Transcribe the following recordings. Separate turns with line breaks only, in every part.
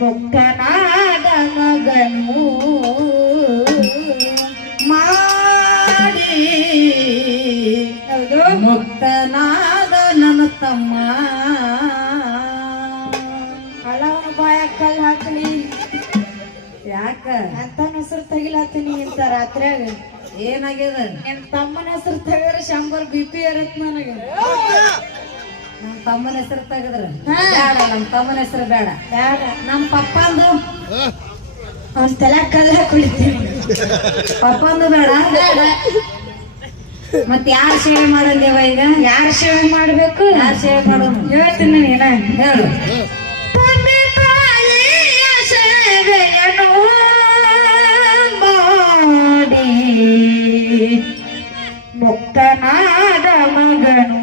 ಭಕ್ತನಾದ ನಗನು ಮಾಡಿ ಅದು ಭಕ್ತನಾದ ನನ್ನ ತಮ್ಮ
ಹಳವನು ಬಾಯ್ತ ಹಾತೀನಿ ಯಾಕ್ರ ತಗಿಲಾತಿನಿ ಈ ಸರ್ ಆತ್ರಿಯಾಗ ಏನಾಗ್ಯದ ಎನ್ ತಮ್ಮನ ಹಸಿರು ತಗದ್ರ ಶಂಬರ್ ಬಿ ಪಿ ಅರತ್ ನನಗೆ
ನಮ್ಮ ತಮ್ಮನ ಹೆಸರು ತೆಗೆದ್ರ ಬೇಡ ನಮ್ಮ ತಮ್ಮನ ಹೆಸರು ಬೇಡ ಬೇಡ ನಮ್ ಪಪ್ಪಂದು ಅವ್ನ ತಲೆ ಕಲ್ಲ ಕುಡಿತೀನಿ ಪಪ್ಪಂದು ಬೇಡ ಮತ್ ಯಾರ ಸೇವೆ ಮಾಡಂದೇವ ಈಗ ಯಾರ ಸೇವೆ ಮಾಡಬೇಕು
ಯಾರ ಸೇವೆ ಮಾಡೋ
ಹೇಳ್ತೀನಿ ನೀನ ಹೇಳು ಮುಕ್ತನಾದ ಮಗನು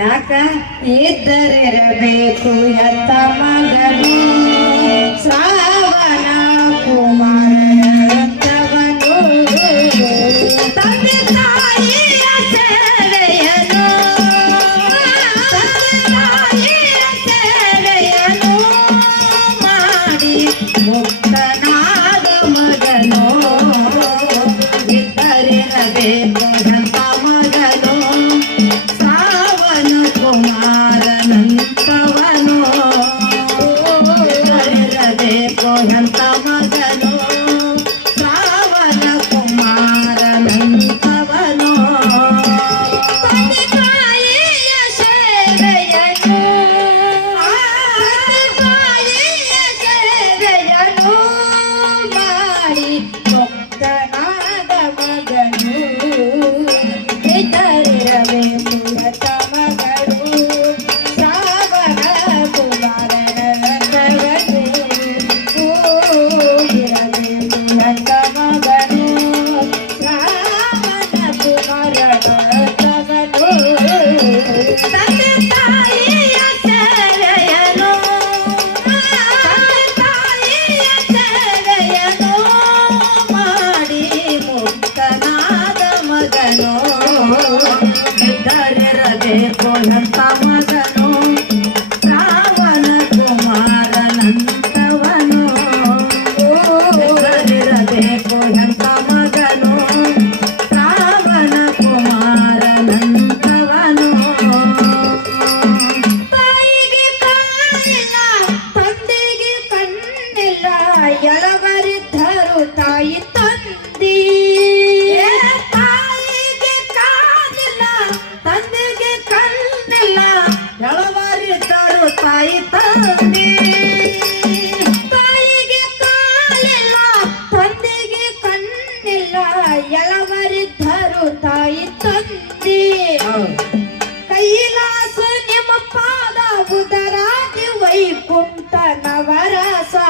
ಯಾಕ ಇದ್ದರಿರಬೇಕು ಯತ್ತ ಮಗಲು ಸಾವನ ಕುಮ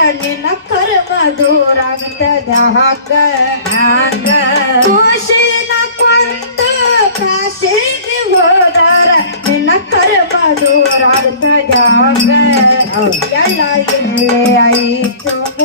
नीन कर्म दूरंग जहाक खुशी न कंत काशी ओदार नीन कर्म दूरंग जहाक आई तुम तो।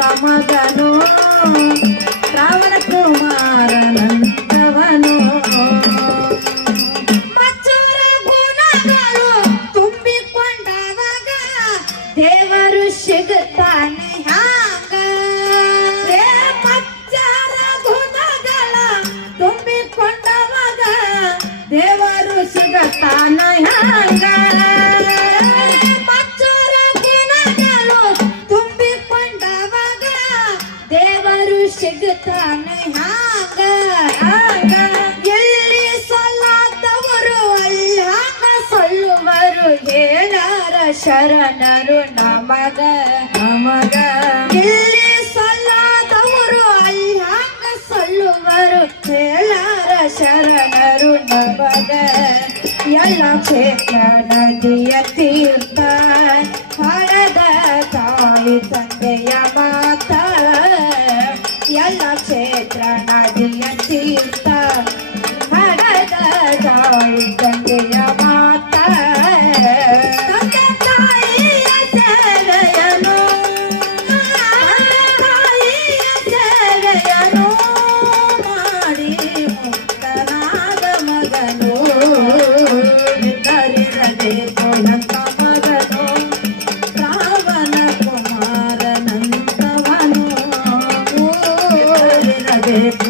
समदनु சரணரு நமக நமக இல்லி சொல்லாதவரு அல்லாங்க சொல்லுவரு கேளார சரணரு நமக எல்லாம் சேர்க்க நதிய தீர்த்த பரத தாவி தன் Mm-hmm.